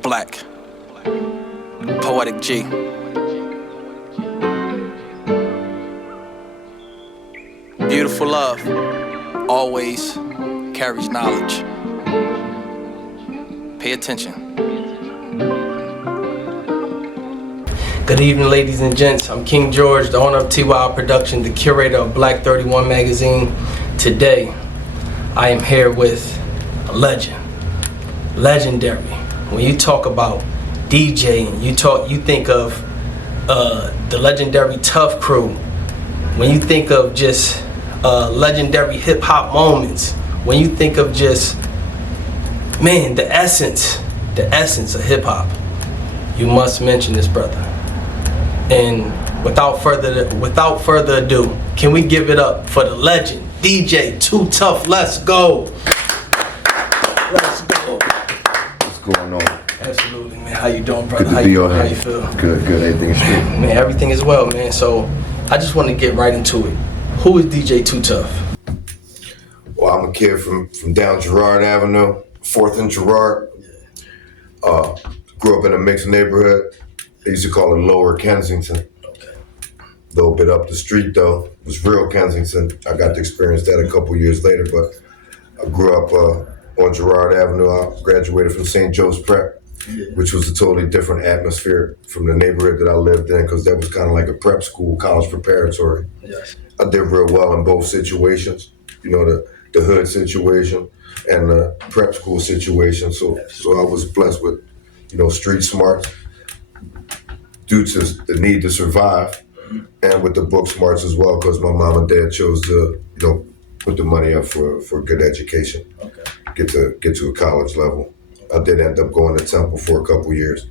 Black, Poetic G. Beautiful love always carries knowledge. Pay attention. Good evening, ladies and gents. I'm King George, the owner of T.Y.I Production, the curator of Black 31 magazine. Today, I am here with a legend, legendary. When you talk about DJing, you think of the legendary Tuff crew. When you think of just legendary hip hop moments, when you think of just, man, the essence of hip hop, you must mention this brother. And without further ado, can we give it up for the legend, DJ Too Tuff? Let's go. Let's go. What's going on? Absolutely, man. How you doing, brother? Good to How be you on how here. you feel? Good. Everything is good. Man, everything is well, man. So I just want to get right into it. Who is DJ Too Tuff? Well, I'm a kid from down Girard Avenue, 4th and Girard. Grew up in a mixed neighborhood. They used to call it Lower Kensington. Okay. A little bit up the street, though, it was real Kensington. I got to experience that a couple years later, but I grew up on Girard Avenue. I graduated from St. Joe's Prep, which was a totally different atmosphere from the neighborhood that I lived in, because that was kind of like a prep school, college preparatory. Yes. I did real well in both situations, you know, the hood situation and the prep school situation. So I was blessed with, you know, street smarts due to the need to survive, and with the book smarts as well, because my mom and dad chose to, you know, put the money up for a good education, get to a college level. I did end up going to Temple for a couple years.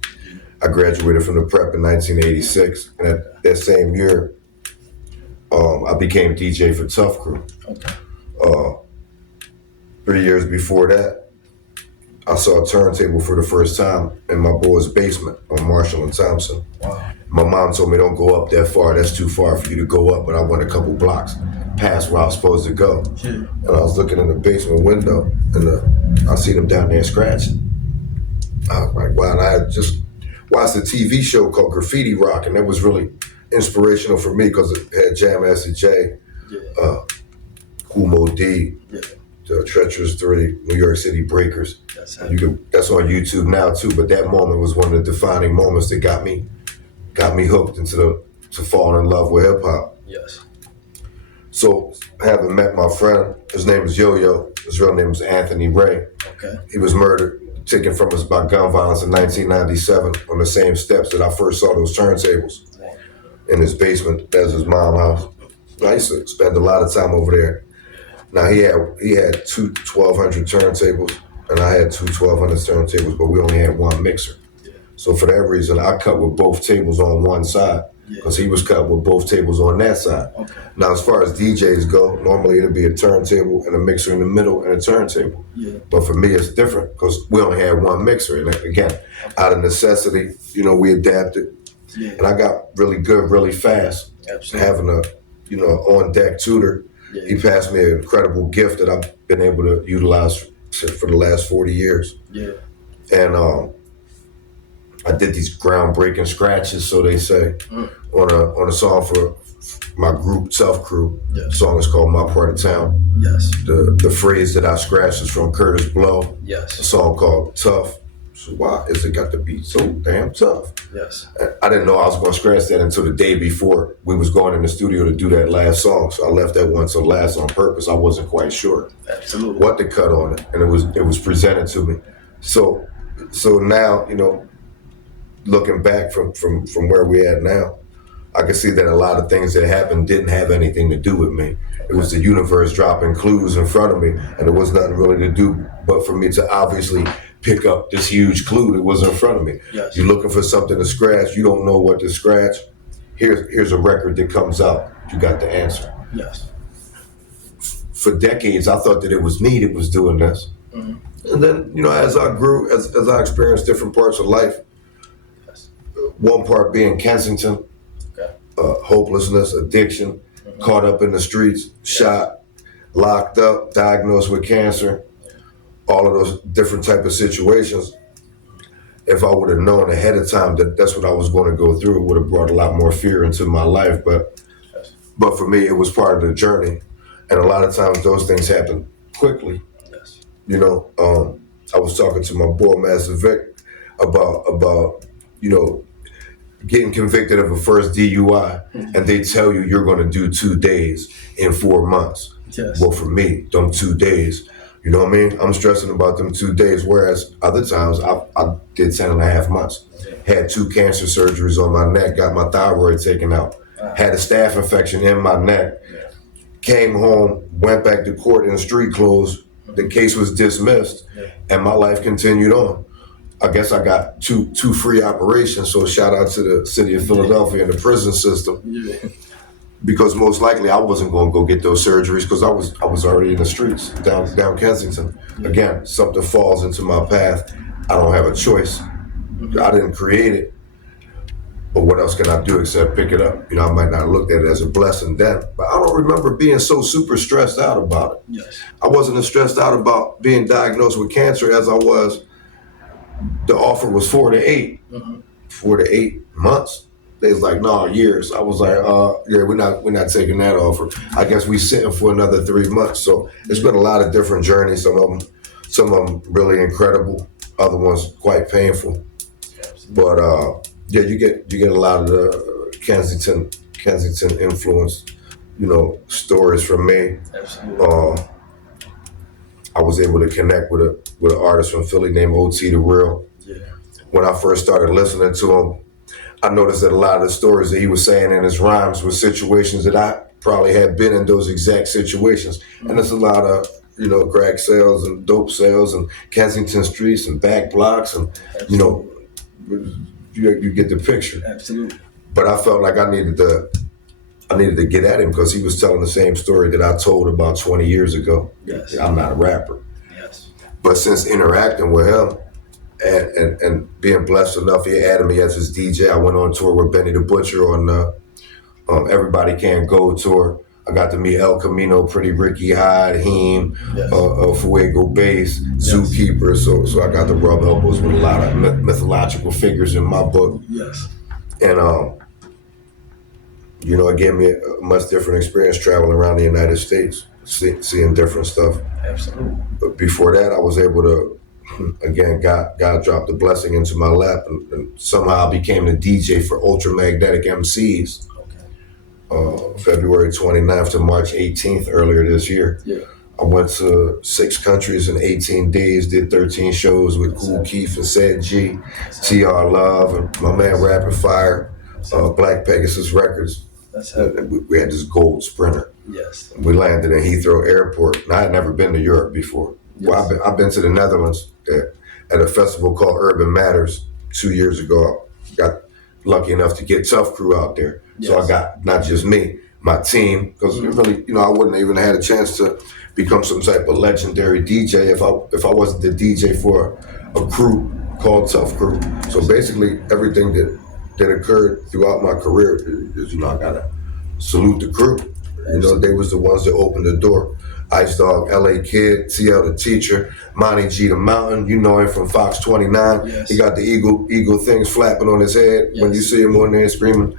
I graduated from the prep in 1986, and at that same year, I became DJ for Tuff Crew. 3 years before that, I saw a turntable for the first time in my boy's basement on Marshall and Thompson. Wow. My mom told me, don't go up that far, that's too far for you to go up, but I went a couple blocks past where I was supposed to go. And I was looking in the basement window, and I see them down there scratching. I was like, wow, and I had just watched a TV show called Graffiti Rock, and that was really inspirational for me because it had Jam Acid J, Kool Mo D, the Treacherous 3, New York City Breakers. That's on YouTube now too, but that moment was one of the defining moments that got me hooked to fall in love with hip hop. Yes. So having met my friend, his name is Yo-Yo, his real name is Anthony Ray. Okay. He was murdered, taken from us by gun violence in 1997 on the same steps that I first saw those turntables in his basement as his mom's house. I used to spend a lot of time over there. Now he had two 1200 turntables, and I had two 1200 turntables, but we only had one mixer. So for that reason, I cut with both tables on one side, because he was cut with both tables on that side. Okay. Now, as far as DJs go, normally it'd be a turntable and a mixer in the middle and a turntable. But for me, it's different because we only had one mixer. And again, out of necessity, you know, we adapted. And I got really good really fast. Absolutely. Having a, you know, on-deck tutor. He passed me an incredible gift that I've been able to utilize for the last 40 years. And I did these groundbreaking scratches, so they say, on a song for my group, Tuff Crew. The song is called My Part of Town. The phrase that I scratched is from Curtis Blow. A song called Tuff. So why is it got to be so damn tough? I didn't know I was going to scratch that until the day before we was going in the studio to do that last song. So I left that one till last on purpose. I wasn't quite sure what to cut on it, and it was presented to me. So now, you know, looking back from where we at now, I can see that a lot of things that happened didn't have anything to do with me. It was the universe dropping clues in front of me, and there was nothing really to do but for me to obviously pick up this huge clue that was in front of me. You're looking for something to scratch, you don't know what to scratch. Here's a record that comes out, you got the answer. For decades, I thought that it was me that was doing this. And then, you know, as I grew, as I experienced different parts of life, one part being Kensington, hopelessness, addiction, caught up in the streets, shot, locked up, diagnosed with cancer. all of those different type of situations. If I would have known ahead of time that that's what I was going to go through, it would have brought a lot more fear into my life. But for me, it was part of the journey, and a lot of times those things happen quickly. Yes. You know, I was talking to my boy Master Vic about getting convicted of a first DUI, and they tell you you're going to do 2 days in 4 months. Yes. Well, for me, them 2 days, you know what I mean? I'm stressing about them 2 days, whereas other times I did 10 and a half months. Had 2 cancer surgeries on my neck, got my thyroid taken out, had a staph infection in my neck, came home, went back to court in street clothes. The case was dismissed, and my life continued on. I guess I got two free operations, so shout out to the city of Philadelphia and the prison system. Yeah. Because most likely I wasn't going to go get those surgeries because I was already in the streets down Kensington. Again, something falls into my path. I don't have a choice. I didn't create it, but what else can I do except pick it up? You know, I might not have looked at it as a blessing then, but I don't remember being so super stressed out about it. Yes. I wasn't as stressed out about being diagnosed with cancer as I was. The offer was 4 to 8, 4 to 8 months. They was like, no, years. I was like, yeah, we're not taking that offer. I guess we sitting for another 3 months. So it's been a lot of different journeys. Some of them really incredible. Other ones quite painful. But yeah, you get a lot of the Kensington influence, stories from me. Absolutely. I was able to connect with an artist from Philly named O.T. The Real. Yeah. When I first started listening to him, I noticed that a lot of the stories that he was saying in his rhymes were situations that I probably had been in those exact situations. And there's a lot of, crack sales and dope sales and Kensington streets and back blocks and, you get the picture. Absolutely. But I felt like I needed to get at him because he was telling the same story that I told about 20 years ago. Yes. I'm not a rapper. Yes. But since interacting with him and being blessed enough, he added me as his DJ. I went on tour with Benny the Butcher on the Everybody Can't Go tour. I got to meet El Camino, Pretty Ricky, Hyde, Heem, Fuego Bass, Zookeeper. So I got to rub elbows with a lot of mythological figures in my book. Yes. And it gave me a much different experience traveling around the United States, seeing different stuff. Absolutely. But before that, I was able to, again, God dropped a blessing into my lap, and somehow I became the DJ for Ultramagnetic MCs. February 29th to March 18th earlier this year. Yeah. I went to 6 countries in 18 days, did 13 shows with Kool Keith and Sad G, T.Y.I Love, and my man Rapid Fire, Black Pegasus Records. We had this gold Sprinter. Yes. We landed in Heathrow Airport, and I had never been to Europe before. Yes. Well, I've been to the Netherlands at a festival called Urban Matters 2 years ago. I got lucky enough to get Tuff crew out there. Yes. So I got not just me, my team, because really, I wouldn't even have had a chance to become some type of legendary DJ if I wasn't the DJ for a crew called Tuff Crew. So basically, everything that occurred throughout my career is, I gotta salute the crew. They was the ones that opened the door. Ice Dog, L.A. Kid, T.L. the Teacher, Monty G the Mountain, you know him from Fox 29. Yes. He got the eagle things flapping on his head when you see him on there screaming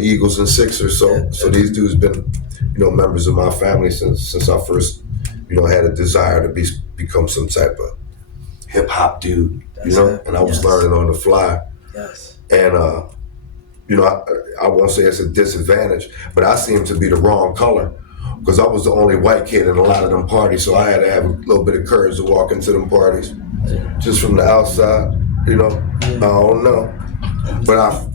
Eagles and Sixers. So these dudes been, members of my family since I first, had a desire to become some type of hip hop dude, and I was learning on the fly. Yes. And I won't say it's a disadvantage, but I seem to be the wrong color. Because I was the only white kid in a lot of them parties, so I had to have a little bit of courage to walk into them parties. Just from the outside, I don't know. But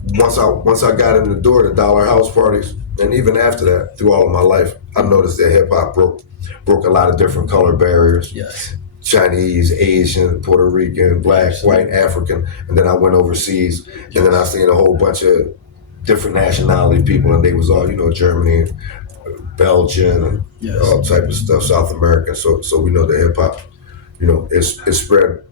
once I got in the door to Dollar House parties, and even after that, through all of my life, I noticed that hip hop broke a lot of different color barriers. Yes. Chinese, Asian, Puerto Rican, Black, white, African, and then I went overseas, and then I seen a whole bunch of different nationality people, and they was all, Germany, Belgian, and all type of stuff, South America. So we know that hip hop, it's spread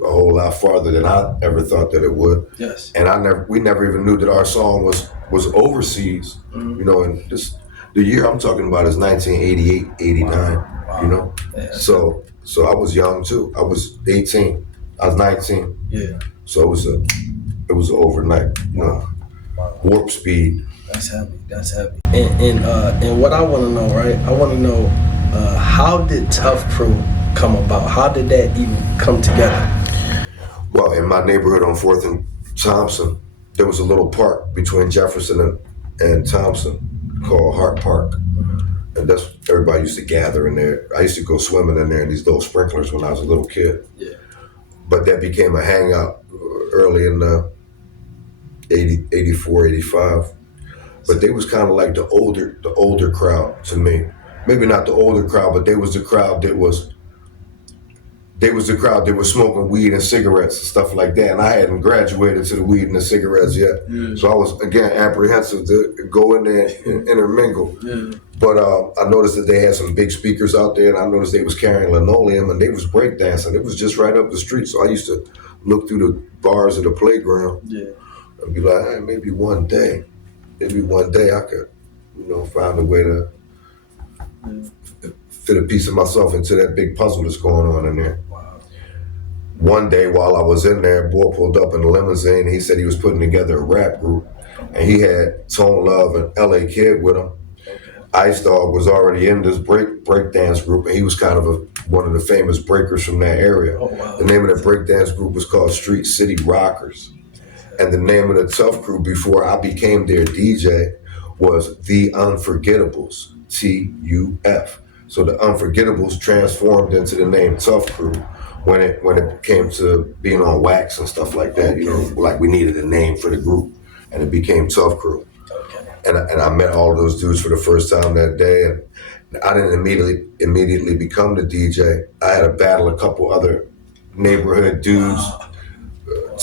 a whole lot farther than I ever thought that it would. Yes. And we never even knew that our song was overseas. And the year I'm talking about is 1988, 89. Wow. you know. Yeah, So I was young too. I was 18. I was 19. yeah. So it was an overnight, you know, Wow. warp speed. That's heavy. That's heavy. And what I want to know, right? I want to know how did Tuff Crew come about? How did that even come together? Well, in my neighborhood on 4th and Thompson, there was a little park between Jefferson and Thompson called Hart Park. And that's everybody used to gather in there. I used to go swimming in there in these little sprinklers when I was a little kid. Yeah. But that became a hangout early in the 84, 85. But they was kind of like the older crowd to me. Maybe not the older crowd, but they was the crowd that was smoking weed and cigarettes and stuff like that. And I hadn't graduated to the weed and the cigarettes yet. Yeah. So I was, again, apprehensive to go in there and intermingle. Yeah. But I noticed that they had some big speakers out there, and I noticed they was carrying linoleum, and they was breakdancing. It was just right up the street. So I used to look through the bars of the playground and be like, hey, maybe one day I could, find a way to fit a piece of myself into that big puzzle that's going on in there. Wow. One day while I was in there, a boy pulled up in a limousine. He said he was putting together a rap group, and he had Tone Love and B.L.A.C.K with him. Okay. Ice Dog was already in this breakdance group, and he was kind of one of the famous breakers from that area. Oh, wow. The name of the breakdance group was called Street City Rockers. And the name of the Tuff Crew before I became their DJ was The Unforgettables, Tuff. So the Unforgettables transformed into the name Tuff Crew when it came to being on wax and stuff like that. Like we needed a name for the group, and it became Tuff Crew. Okay. And I met all of those dudes for the first time that day, and I didn't immediately become the DJ. I had to battle a couple other neighborhood dudes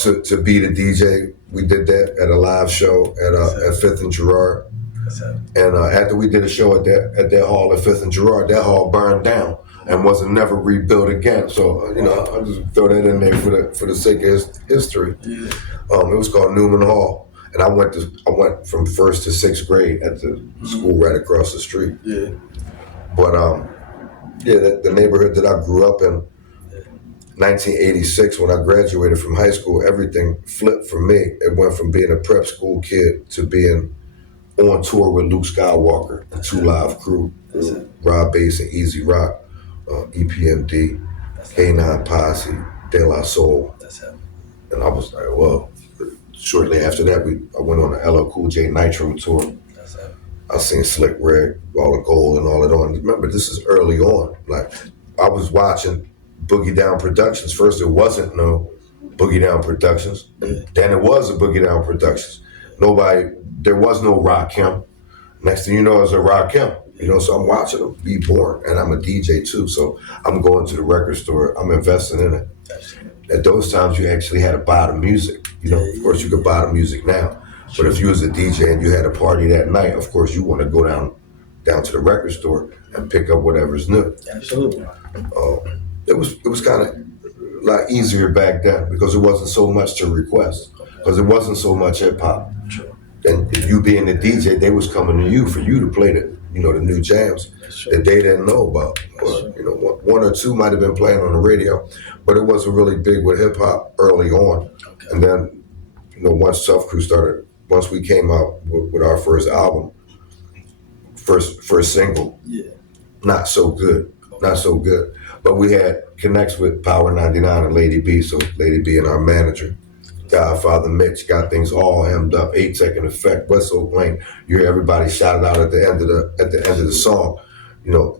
to be the DJ. We did that at a live show at 5th and Girard. And after we did a show at that hall at 5th and Girard, that hall burned down and wasn't never rebuilt again. So I just throw that in there for the sake of history. Yeah. It was called Newman Hall, and I went from 1st to 6th grade at the school right across the street. Yeah. But the neighborhood that I grew up in, 1986, when I graduated from high school, everything flipped for me. It went from being a prep school kid to being on tour with Luke Skywalker, the 2 Live Crew, Rob Bass and Easy Rock, EPMD, K9 Posse, De La Soul. And I was like, well, shortly after that, I went on the LL Cool J Nitro tour. I seen Slick Rick, All the Gold and all that on. Remember, this is early on. Like, I was watching Boogie Down Productions. First, it wasn't no Boogie Down Productions. Then it was a Boogie Down Productions. There was no Rakim. Next thing you know, it's a Rakim. So I'm watching them be born, and I'm a DJ too. So I'm going to the record store. I'm investing in it. At those times, you actually had to buy the music. Of course, you could buy the music now. But if you was a DJ and you had a party that night, of course, you want to go down to the record store and pick up whatever's new. Absolutely. It was kind of a lot easier back then because it wasn't so much to request, because it wasn't so much hip hop. And you being the DJ, they was coming to you for you to play the new jams that they didn't know about. Or, one or two might have been playing on the radio, but it wasn't really big with hip hop early on. Okay. And then, once Tuff Crew started, once we came out with our first album, first single, not so good. But we had connects with Power 99 and Lady B, so Lady B and our manager, Godfather Mitch, got things all hemmed up. 8-second effect, Whistle Blank. You hear everybody shouted out at the end of the song.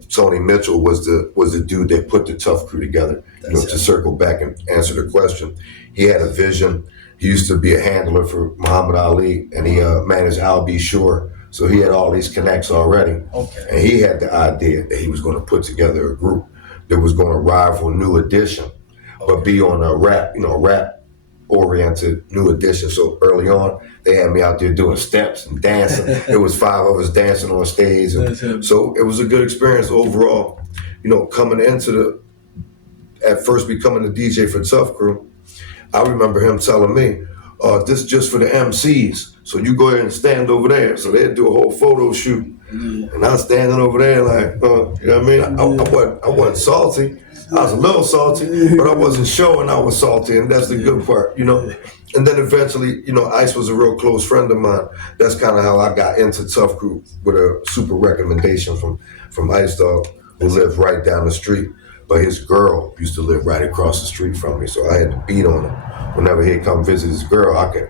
Tony Mitchell was the dude that put the Tuff Crew together. To circle back and answer the question, he had a vision. He used to be a handler for Muhammad Ali, and he managed Al B. Shore. So he had all these connects already. Okay. And he had the idea that he was going to put together a group that was going to rival New Edition, but be on a rap oriented New Edition. So early on, they had me out there doing steps and dancing. It was 5 of us dancing on stage. And so it was a good experience overall. Coming into at first becoming the DJ for Tuff Crew, I remember him telling me, this is just for the MCs. So you go ahead and stand over there. So they'd do a whole photo shoot. And I was standing over there like, you know what I mean? I wasn't salty. I was a little salty, but I wasn't showing I was salty, and that's the good part, you know? And then eventually, you know, Ice was a real close friend of mine. That's kind of how I got into Tuff Group, with a super recommendation from Ice Dog, who lived right down the street. But his girl used to live right across the street from me, so I had to beat on him. Whenever he'd come visit his girl, I could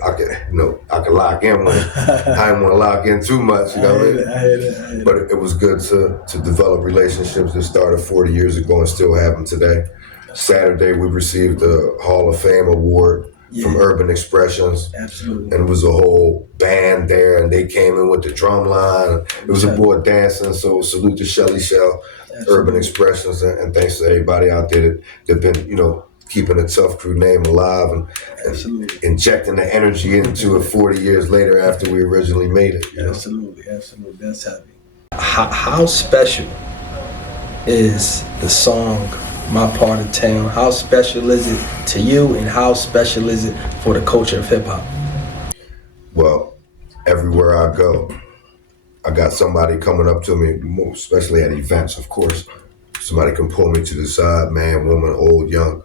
lock in with him. I didn't want to lock in too much, you know what I mean? But it was good to develop relationships that started 40 years ago and still have them today. Saturday, we received the Hall of Fame award from Urban Expressions. Absolutely. And it was a whole band there, and they came in with the drum line. It was a boy dancing, so salute to Shelly Shell, Urban Expressions, and thanks to everybody out there that been, you know, keeping the Tuff Crew name alive and injecting the energy into it 40 years later after we originally made it. You know? Absolutely. That's happy. How special is the song My Part of Town? How special is it to you, and how special is it for the culture of hip hop? Well, everywhere I go, I got somebody coming up to me, especially at events, of course. Somebody can pull me to the side, man, woman, old, young.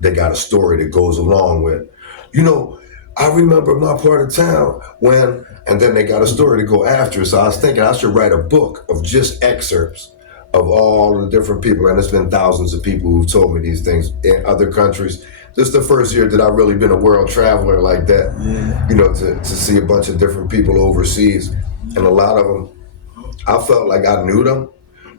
They got a story that goes along with, you know, I remember my part of town when, and then they got a story to go after. So I was thinking I should write a book of just excerpts of all the different people. And there's been thousands of people who've told me these things in other countries. This is the first year that I've really been a world traveler like that, you know, to see a bunch of different people overseas. And a lot of them, I felt like I knew them.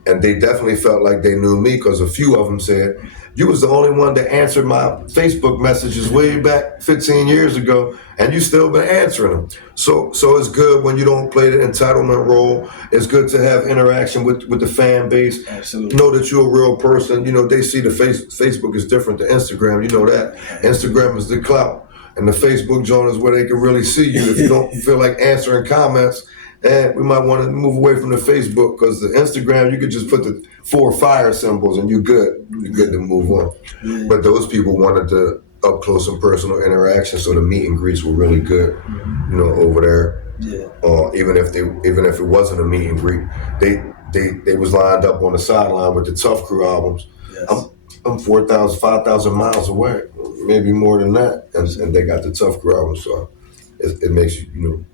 And they definitely felt like they knew me, because a few of them said, you was the only one that answered my Facebook messages way back 15 years ago, and you still been answering them. So it's good when you don't play the entitlement role. It's good to have interaction with the fan base. Absolutely. Know that you're a real person. You know, they see the Facebook is different than Instagram. You know that. Instagram is the clout. And the Facebook joint is where they can really see you. If you don't feel like answering comments, and we might want to move away from the Facebook, because the Instagram, you could just put the 4 fire symbols and you're good. You're good to move on. But those people wanted the up close and personal interaction, so the meet and greets were really good, you know, over there. Even if it wasn't a meet and greet, they was lined up on the sideline with the Tuff Crew albums. I'm 4,000, 5,000 miles away, maybe more than that, and they got the Tuff Crew albums. So it makes you, you know,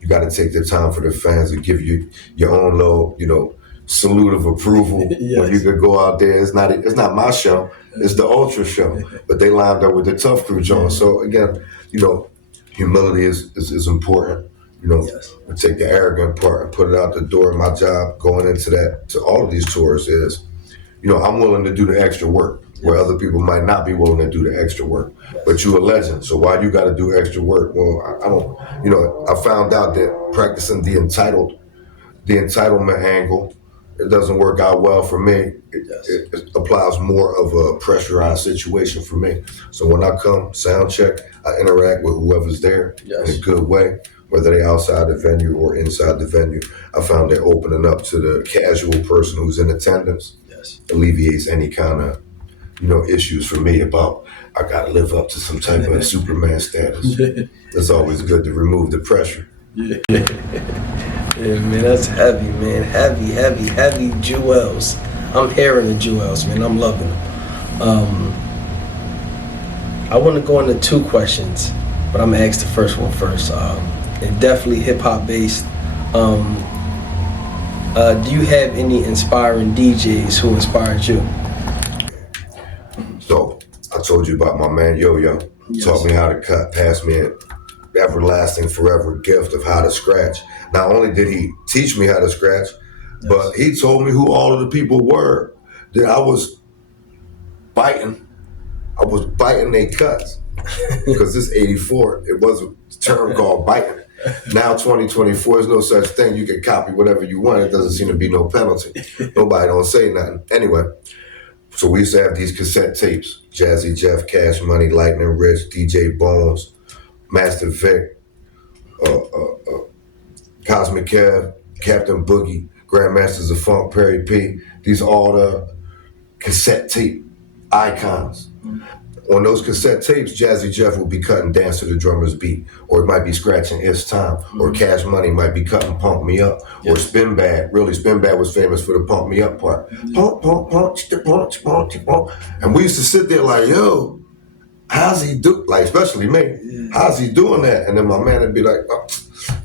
you got to take the time for the fans to give you your own little, you know, salute of approval. When you could go out there. It's not my show. It's the Ultra show. But they lined up with the Tuff Crew, John. So again, you know, humility is important. You know, to take the arrogant part and put it out the door. My job going into that, to all of these tours, is, you know, I'm willing to do the extra work where other people might not be willing to do the extra work. But you a legend, so why you got to do extra work? Well, I don't, you know, I found out that practicing the entitlement angle, it doesn't work out well for me. It applies more of a pressurized situation for me. So when I come, sound check, I interact with whoever's there in a good way, whether they outside the venue or inside the venue. I found that opening up to the casual person who's in attendance alleviates any kind of, you know, issues for me about I gotta live up to some type of Superman status. It's always good to remove the pressure. Yeah, man, that's heavy, man. Heavy jewels. I'm hearing the jewels, man. I'm loving them. I want to go into 2 questions, but I'm gonna ask the first one first. And definitely hip hop based. Do you have any inspiring DJs who inspired you? So I told you about my man Yo-Yo. Taught me how to cut, passed me an everlasting forever gift of how to scratch. Not only did he teach me how to scratch, but he told me who all of the people were that I was biting their cuts. Because this 84, it was a term called biting. Now 2024, there's no such thing. You can copy whatever you want. It doesn't seem to be no penalty. Nobody don't say nothing. Anyway, so we used to have these cassette tapes. Jazzy Jeff, Cash Money, Lightning Rich, DJ Bones, Master Vic, Cosmic Kev, Captain Boogie, Grandmasters of Funk, Perry P. These all the cassette tape icons. On those cassette tapes, Jazzy Jeff would be cutting Dance to the Drummer's Beat, or it might be scratching It's Time, or Cash Money might be cutting Pump Me Up, or Spin Bad. Really, Spin Bad was famous for the Pump Me Up part. Pump, pump, punch, the punch, punch, pump. And we used to sit there like, yo, how's he do? Like, especially me, how's he doing that? And then my man would be like, oh,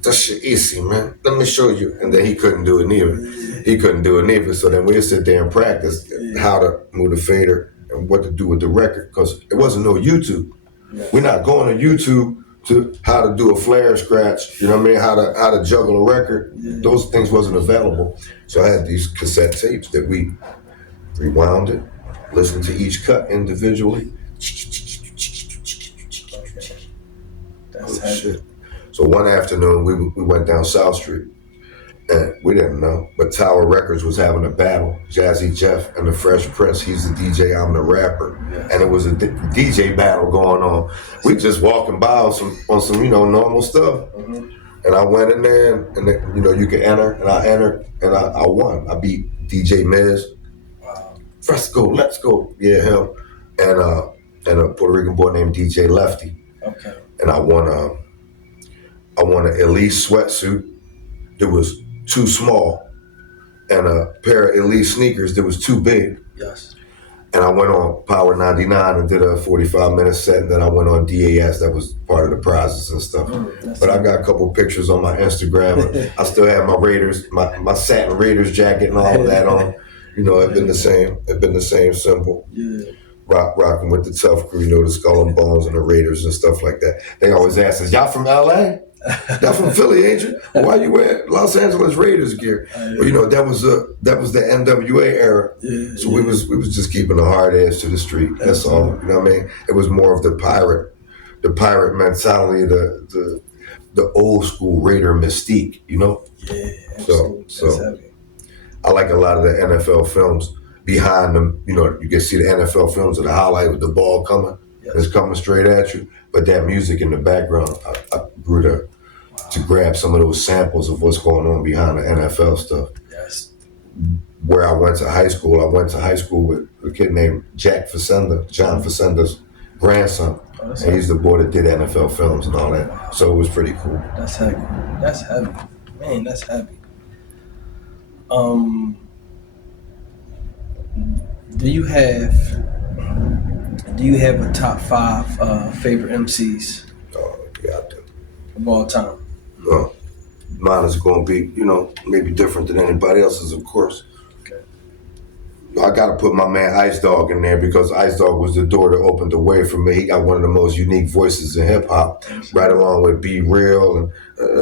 that shit easy, man. Let me show you. And then he couldn't do it neither. So then we'd sit there and practice how to move the fader and what to do with the record, because it wasn't no YouTube. We're not going to YouTube to how to do a flare scratch, you know what I mean? How to juggle a record. Those things wasn't available. So I had these cassette tapes that we rewound it, listened to each cut individually. That's shit. So one afternoon we went down South Street, and we didn't know, but Tower Records was having a battle. Jazzy Jeff and the Fresh Prince. He's the DJ, I'm the rapper, and it was a DJ battle going on. We just walking by on some normal stuff, and I went in there, and then, you could enter, and I entered, and I won. I beat DJ Miz. Fresco, let's go, yeah, him, and a Puerto Rican boy named DJ Lefty. Okay. And I won an Elise sweatsuit that was too small, and a pair of Elise sneakers that was too big. Yes. And I went on Power 99 and did a 45-minute set, and then I went on DAS. That was part of the prizes and stuff. But I got a couple pictures on my Instagram. I still have my Raiders, my satin Raiders jacket and all of that on. It's been the same symbol. Yeah. Rocking with the Tuff crew, the Skull and Bones and the Raiders and stuff like that. They always ask us, y'all from L.A.? Y'all from Philly, ain't you? Well, why you wear Los Angeles Raiders gear? Well, that was the NWA era. So we was just keeping a hard edge to the street. That's all. You know what I mean? It was more of the pirate mentality, the old school Raider mystique. Yeah, absolutely. So I like a lot of the NFL films. Behind them, you can see the NFL films of the highlight with the ball coming. It's coming straight at you. But that music in the background, I grew to grab some of those samples of what's going on behind the NFL stuff. Yes. Where I went to high school with a kid named Jack Facenda, John Facenda's grandson. And he's the boy that did NFL films and all that. Wow. So it was pretty cool. That's heavy. Man, that's heavy. Do you have a top 5 favorite MCs? Oh, yeah, I do. Of all time? No. Mine is going to be, maybe different than anybody else's, of course. Okay. I got to put my man Ice Dog in there, because Ice Dog was the door that opened the way for me. He got one of the most unique voices in hip hop, right along with B Real and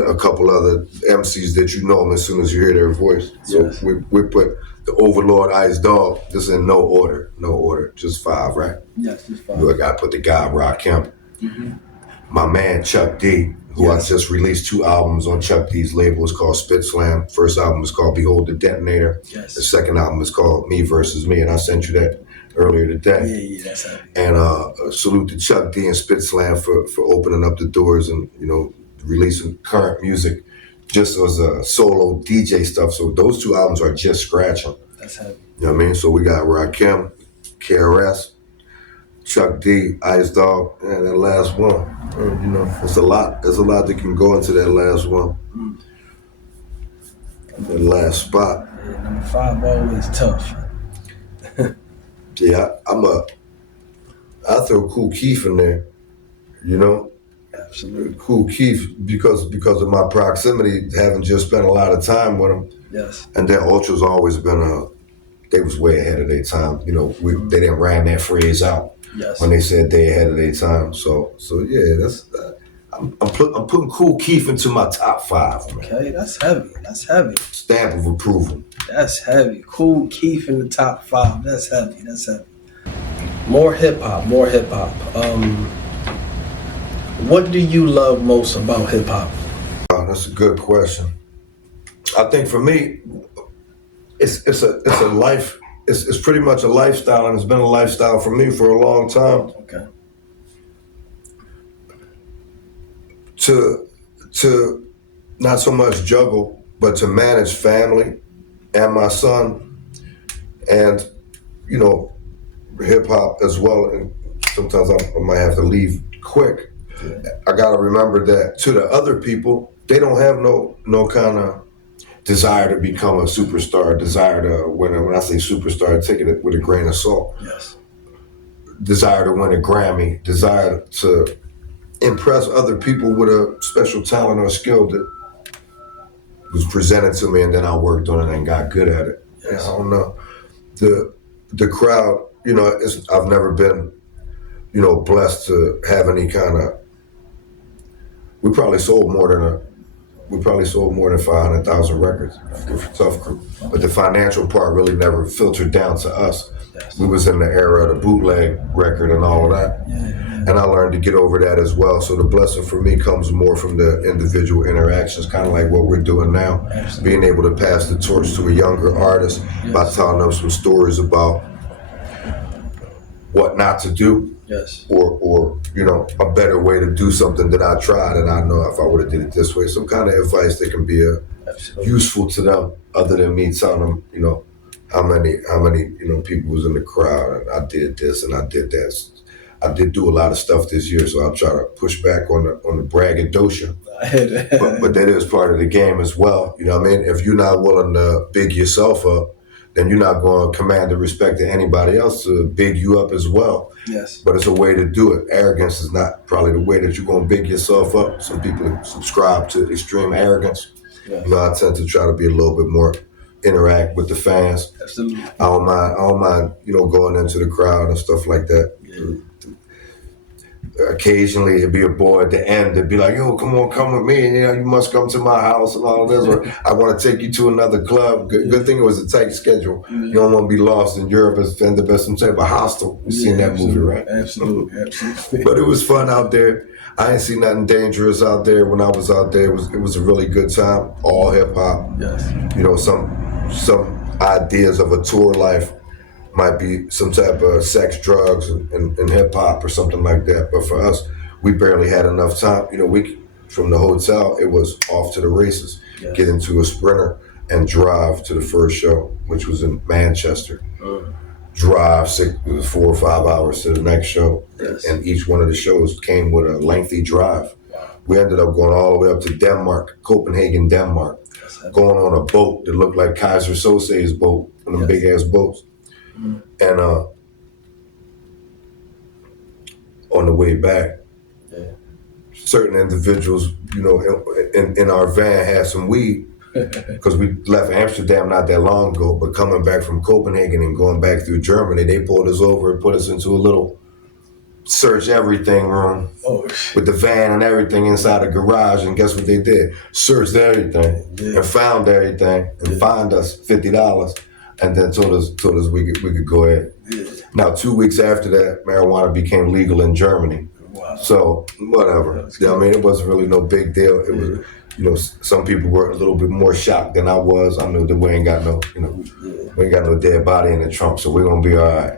a couple other MCs that you know them as soon as you hear their voice. So we put the Overlord Ice Dog, just in no order, just 5, right? Yes, just 5. I got to put the guy Rakim. My man Chuck D, who I just released 2 albums on Chuck D's label. It's called Spit Slam. First album was called Behold the Detonator. Yes. The second album is called Me Versus Me, and I sent you that earlier today. Yeah, that's happy. And salute to Chuck D and Spit Slam for opening up the doors and releasing current music just as a solo DJ stuff. So those 2 albums are just scratching. That's heavy. You know what I mean? So we got Rakim, KRS, Chuck D, Ice Dog, and that last one. It's a lot. There's a lot that can go into that last one. That last spot. Yeah, number 5 always tough. Yeah, I throw Kool Keith in there. Absolutely. Kool Keith, because of my proximity, having just spent a lot of time with him. Yes. And then Ultra's always been they was way ahead of their time. They didn't ram that phrase out. Yes. When they said they ahead of their time. So yeah, that's I'm putting Kool Keith into my top 5. Man. Okay, that's heavy. Stamp of approval. That's heavy. Kool Keith in the top 5. That's heavy. More hip hop. What do you love most about hip hop? Oh, that's a good question. I think for me, it's a life. It's pretty much a lifestyle, and it's been a lifestyle for me for a long time. Okay. To not so much juggle, but to manage family and my son, and hip hop as well, and sometimes I might have to leave quick. Yeah. I gotta remember that to the other people, they don't have no kind of desire to become a superstar, desire to when I say superstar, take it with a grain of salt. Yes. Desire to win a Grammy, desire to impress other people with a special talent or skill that was presented to me, and then I worked on it and got good at it. Yes. I don't know. The crowd, I've never been, blessed to have any kind of. We probably sold more than 500,000 records for Tuff Crew, but the financial part really never filtered down to us. Yes. We was in the era of the bootleg record and all of that. Yeah. And I learned to get over that as well. So the blessing for me comes more from the individual interactions, kind of like what we're doing now. Absolutely. Being able to pass the torch to a younger artist by telling them some stories about what not to do. Yes. Or a better way to do something that I tried and I know if I would have did it this way. Some kind of advice that can be useful to them other than me telling them, how many people was in the crowd and I did this and I did that. I did do a lot of stuff this year, so I'll try to push back on the braggadocio. but that is part of the game as well. You know what I mean? If you're not willing to big yourself up, then you're not going to command the respect of anybody else to big you up as well. Yes. But it's a way to do it. Arrogance is not probably the way that you're going to big yourself up. Some people subscribe to extreme arrogance. Yes. I tend to try to be a little bit more interact with the fans. Absolutely. I don't mind, going into the crowd and stuff like that. Yeah. Occasionally it'd be a boy at the end that'd be like, yo, come with me, and you must come to my house and all of this, or I want to take you to another club. Good thing it was a tight schedule. You don't want to be lost in Europe as the best some type of hostel. You've seen that movie, right? Absolutely. But it was fun out there. I ain't seen nothing dangerous out there when I was out there. It was a really good time. All hip hop. Yes. Some ideas of a tour life might be some type of sex, drugs, and hip hop or something like that. But for us, we barely had enough time. From the hotel, it was off to the races. Yes. Get into a Sprinter and drive to the first show, which was in Manchester. Drive 4 or 5 hours to the next show. Yes. And each one of the shows came with a lengthy drive. Wow. We ended up going all the way up to Denmark, Copenhagen, Denmark, going on a boat that looked like Kaiser Sose's boat, one of them big ass boats. Mm-hmm. And on the way back, certain individuals, in our van had some weed because we left Amsterdam not that long ago, but coming back from Copenhagen and going back through Germany, they pulled us over and put us into a little search everything room with the van and everything inside the garage. And guess what they did? Searched everything and found everything and fined us $50 and then told us we could go ahead. Yeah. Now 2 weeks after that, marijuana became legal in Germany. Wow. So whatever. It wasn't really no big deal. It was, some people were a little bit more shocked than I was. I know that we ain't got no dead body in the trunk, so we're gonna be all right.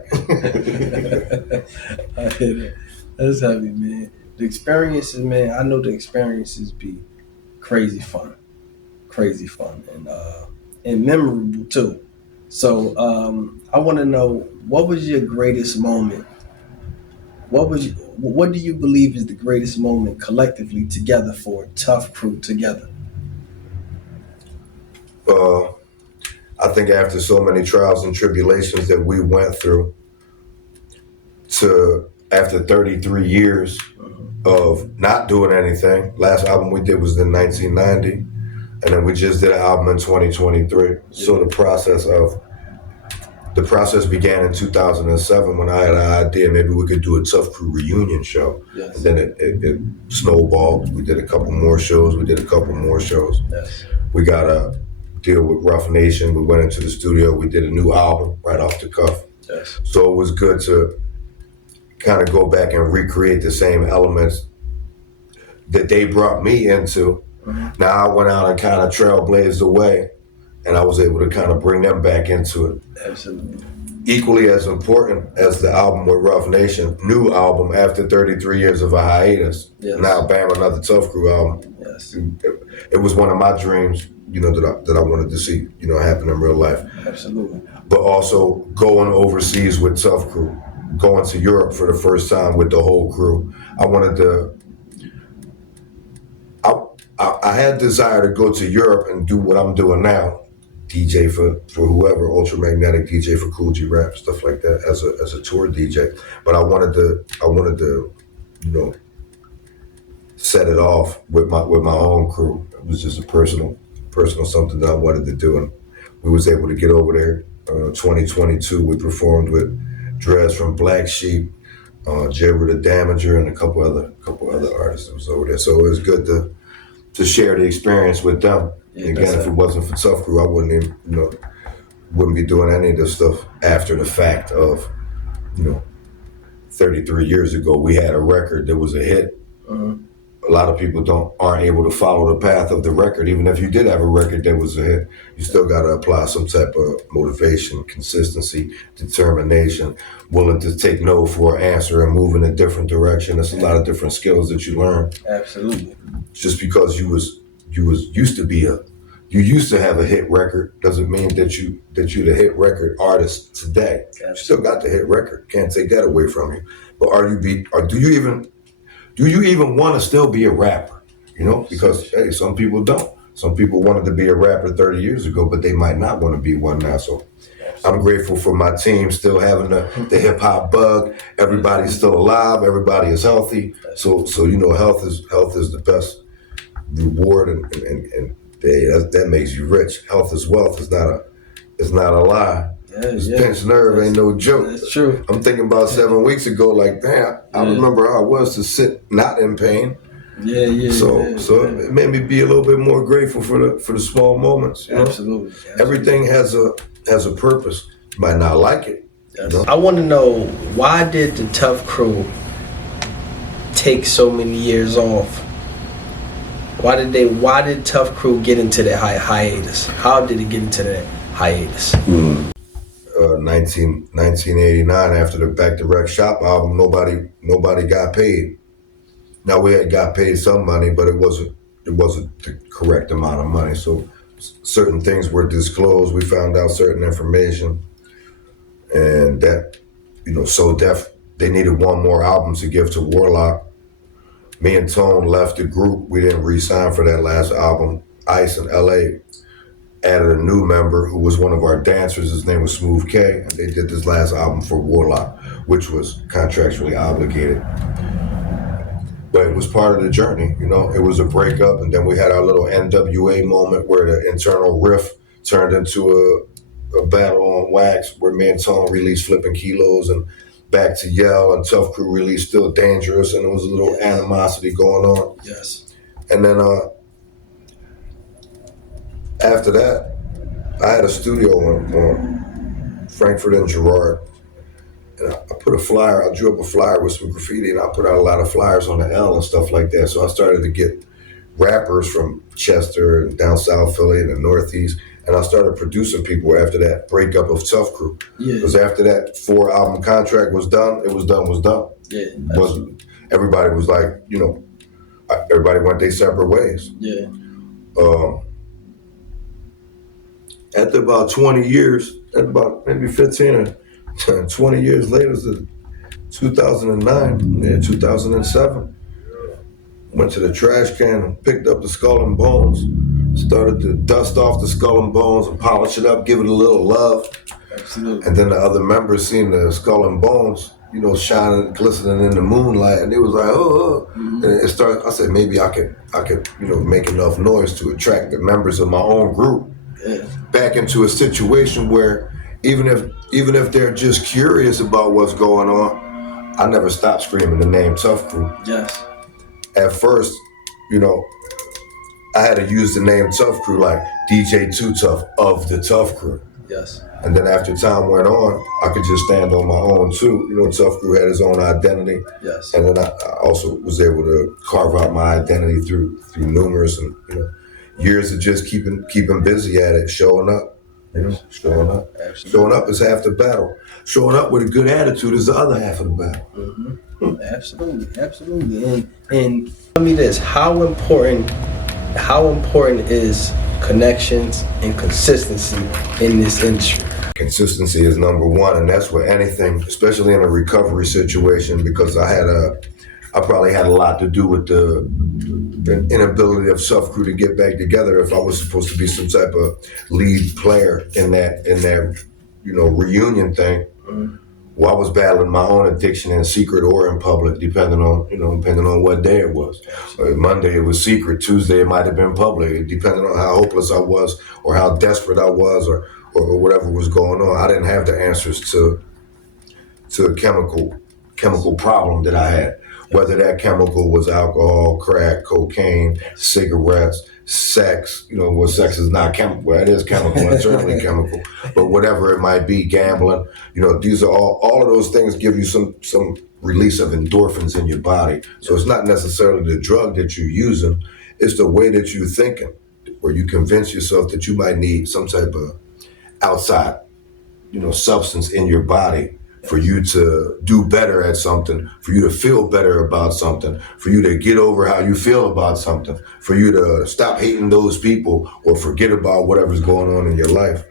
I hear that. That's heavy, man. The experiences, man. I know the experiences be crazy fun, and memorable too. So I want to know, what was your greatest moment? What do you believe is the greatest moment collectively together for Tuff Crew together? I think after so many trials and tribulations that we went through, after 33 years of not doing anything, last album we did was in 1990, and then we just did an album in 2023. So the process began in 2007 when I had an idea maybe we could do a Tuff Crew reunion show. Yes. And then it snowballed. We did a couple more shows. Yes. We got a deal with Rough Nation. We went into the studio. We did a new album right off the cuff. Yes. So it was good to kind of go back and recreate the same elements that they brought me into. Mm-hmm. Now I went out and kind of trailblazed away, and I was able to kind of bring them back into it. Absolutely. Equally as important as the album with Rough Nation, new album after 33 years of a hiatus. Yes. Now, bam, another Tuff Crew album. Yes. It was one of my dreams, that I wanted to see, happen in real life. Absolutely. But also going overseas with Tuff Crew. going to Europe for the first time with the whole crew. I had desire to go to Europe and do what I'm doing now, DJ for whoever, Ultramagnetic DJ for Cool G Rap, stuff like that, as a tour DJ. But I wanted to, set it off with my own crew. It was just a personal something that I wanted to do, and we was able to get over there. 2022, we performed with Drez from Black Sheep, Jerry the Damager, and a couple other artists that was over there. So it was good to share the experience with them. Yeah, again, if it wasn't for Tuff Crew, I wouldn't even, wouldn't be doing any of this stuff after the fact of, 33 years ago, we had a record that was a hit. A lot of people aren't able to follow the path of the record. Even if you did have a record that was a hit, you still got to apply some type of motivation, consistency, determination, willing to take no for an answer and move in a different direction. There's a lot of different skills that you learn. Absolutely. Just because you used to have a hit record doesn't mean that you're the hit record artist today. You still got the hit record. Can't take that away from you. But do you even want to still be a rapper? Because hey, some people don't. Some people wanted to be a rapper 30 years ago, but they might not want to be one now. So I'm grateful for my team still having the hip hop bug. Everybody's still alive. Everybody is healthy. So health is the best reward, and that makes you rich. Health is wealth. It's not a lie. This pinched nerve ain't no joke. That's true. I'm thinking about 7 weeks ago, like, damn, I remember how it was to sit not in pain. So it made me be a little bit more grateful for the small moments. Absolutely. Everything has a purpose. You might not like it. I want to know, why did the Tuff Crew take so many years off? Why did Tuff Crew get into that hiatus? How did it get into that hiatus? 1989, after the Back to Rec Shop album, nobody got paid. Now we had got paid some money, but it wasn't the correct amount of money. So certain things were disclosed. We found out certain information, and that, So Def, they needed one more album to give to Warlock. Me and Tone left the group. We didn't re-sign for that last album. Ice in L.A. added a new member who was one of our dancers. His name was Smooth K, and they did this last album for Warlock, which was contractually obligated. But it was part of the journey, It was a breakup, and then we had our little NWA moment where the internal riff turned into a battle on wax, where me and Tone released Flipping Kilos, and Back to Yell, and Tuff Crew released Still Dangerous, and there was a little animosity going on. Yes. And then after that, I had a studio on Frankfurt and Girard. And I put a flyer, I drew up a flyer with some graffiti, and I put out a lot of flyers on the L and stuff like that. So I started to get rappers from Chester and down South Philly and the Northeast, and I started producing people after that breakup of Tuff Crew. Because after that 4-album contract was done, it was done. Everybody was like, everybody went their separate ways. After about 20 years, about maybe 15 or 20 years later, 2009, 2007, went to the trash can and picked up the Skull and Bones, started to dust off the Skull and Bones and polish it up, give it a little love. Absolutely. And then the other members seen the Skull and Bones, shining, glistening in the moonlight, and it was like, oh. Mm-hmm. And it started. I said, maybe I could, make enough noise to attract the members of my own group back into a situation where even if they're just curious about what's going on, I never stopped screaming the name Tuff Crew. Yes. At first, I had to use the name Tuff Crew like DJ Too Tough of the Tuff Crew. Yes. And then after time went on, I could just stand on my own too. Tuff Crew had his own identity. Yes. And then I also was able to carve out my identity through numerous and years of just keeping busy at it, showing up. Showing up. Absolutely. Showing up is half the battle. Showing up with a good attitude is the other half of the battle. Mm-hmm. Absolutely. And tell me this: how important is connections and consistency in this industry? Consistency is number one, and that's with anything, especially in a recovery situation, because I probably had a lot to do with the inability of Tuff crew to get back together. If I was supposed to be some type of lead player in that reunion thing, well, I was battling my own addiction in secret or in public, depending on what day it was. Monday it was secret. Tuesday it might have been public, depending on how hopeless I was or how desperate I was or whatever was going on. I didn't have the answers to a chemical problem that I had. Whether that chemical was alcohol, crack, cocaine, cigarettes, sex, sex is not chemical. Well, it is chemical, it's certainly chemical. But whatever it might be, gambling, these are all of those things give you some release of endorphins in your body. So it's not necessarily the drug that you're using, it's the way that you're thinking, where you convince yourself that you might need some type of outside, substance in your body for you to do better at something, for you to feel better about something, for you to get over how you feel about something, for you to stop hating those people or forget about whatever's going on in your life.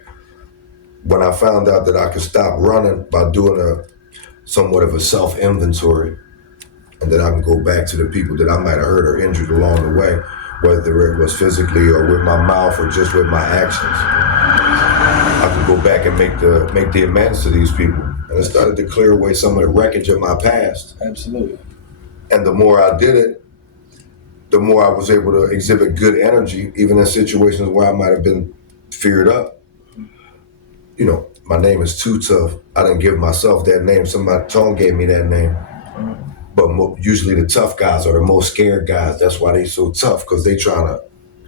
When I found out that I could stop running by doing somewhat of a self-inventory, and that I can go back to the people that I might have hurt or injured along the way, whether it was physically or with my mouth or just with my actions, I could go back and make the amends to these people. And it started to clear away some of the wreckage of my past. Absolutely. And the more I did it, the more I was able to exhibit good energy, even in situations where I might have been feared up. My name is Too Tuff. I didn't give myself that name. Somebody, Tone gave me that name. But usually the tough guys are the most scared guys. That's why they so tough, because they trying to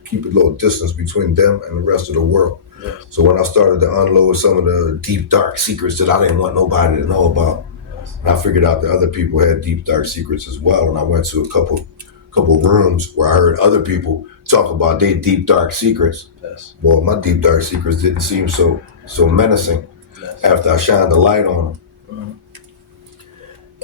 keep a little distance between them and the rest of the world. Yes. So when I started to unload some of the deep, dark secrets that I didn't want nobody to know about, and I figured out that other people had deep, dark secrets as well. And I went to a couple rooms where I heard other people talk about their deep, dark secrets. Yes. Well, my deep, dark secrets didn't seem so menacing after I shined the light on them.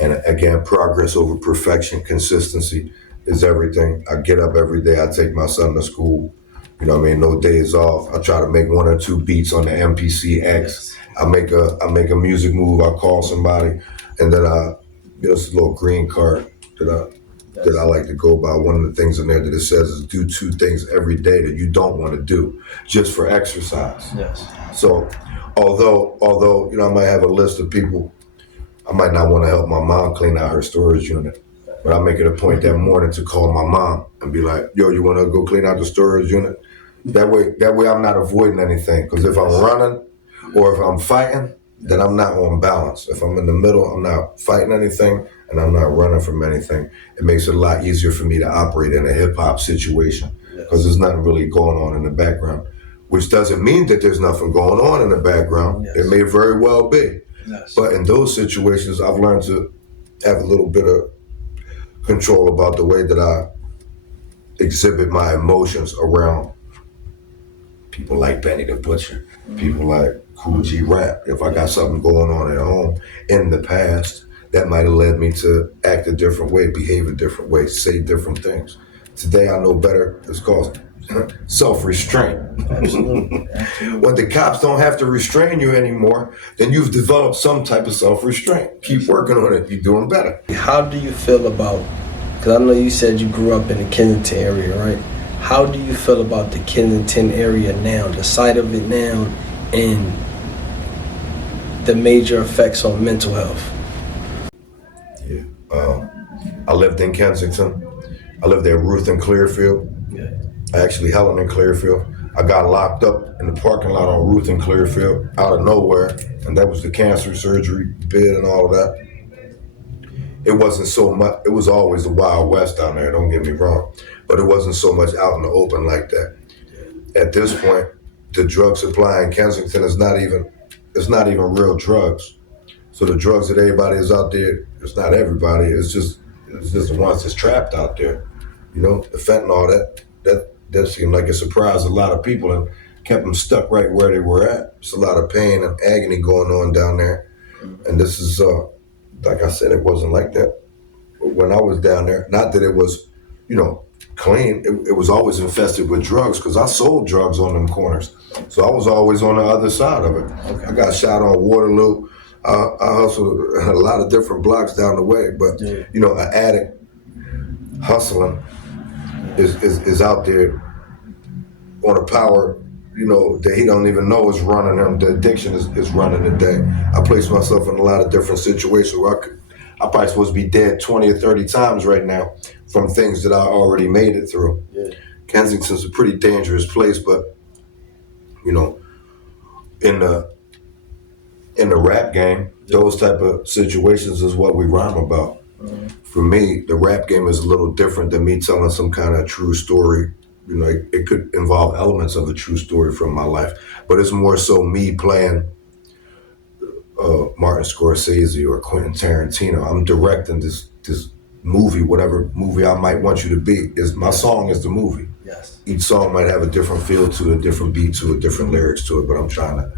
And again, progress over perfection, consistency is everything. I get up every day, I take my son to school. No days off. I try to make 1 or 2 beats on the MPC X. Yes. I make a music move, I call somebody, and then it's a little green card that I like to go by. One of the things in there that it says is do 2 things every day that you don't want to do, just for exercise. Yes. So although I might have a list of people, I might not want to help my mom clean out her storage unit, but I make it a point that morning to call my mom and be like, yo, you want to go clean out the storage unit? That way I'm not avoiding anything, because if I'm running or if I'm fighting, then I'm not on balance. If I'm in the middle, I'm not fighting anything and I'm not running from anything. It makes it a lot easier for me to operate in a hip hop situation, because there's nothing really going on in the background, which doesn't mean that there's nothing going on in the background. Yes. It may very well be. Yes. But in those situations, I've learned to have a little bit of control about the way that I exhibit my emotions around people like Benny the Butcher, people like Cool G Rap. If I got something going on at home in the past, that might have led me to act a different way, behave a different way, say different things. Today I know better. It's called self-restraint. Absolutely. When the cops don't have to restrain you anymore, then you've developed some type of self-restraint. Keep working on it. You're doing better. How do you feel about, because I know you said you grew up in the Kensington area, right? How do you feel about the Kensington area now, the site of it now, and the major effects on mental health? Yeah. I lived in Kensington. I lived at Ruth and Clearfield. Yeah. Actually, Helen and Clearfield. I got locked up in the parking lot on Ruth and Clearfield out of nowhere, and that was the cancer surgery bed and all of that. It wasn't so much, it was always the Wild West down there, don't get me wrong, but it wasn't so much out in the open like that. At this point, the drug supply in Kensington is not even real drugs. So the drugs that everybody is out there, it's not everybody, it's just the ones that's trapped out there. The fentanyl, that seemed like it surprised a lot of people and kept them stuck right where they were at. It's a lot of pain and agony going on down there. And this is, like I said, it wasn't like that when I was down there. Not that it was, clean. It was always infested with drugs because I sold drugs on them corners. So I was always on the other side of it. Okay. I got shot on Waterloo. I hustled a lot of different blocks down the way. But, you know, an addict hustling is out there on a power, you know, that he don't even know is running him. The addiction is running the day. I placed myself in a lot of different situations where I probably supposed to be dead 20 or 30 times right now from things that I already made it through. Yeah. Kensington's a pretty dangerous place, but, you know, in the rap game, those type of situations is what we rhyme about. For me, the rap game is a little different than me telling some kind of true story. You know, it could involve elements of a true story from my life, but it's more so me playing Martin Scorsese or Quentin Tarantino. I'm directing this movie, whatever movie I might want you to be. My song is the movie. Yes. Each song might have a different feel to it, a different beat to it, different lyrics to it, but I'm trying to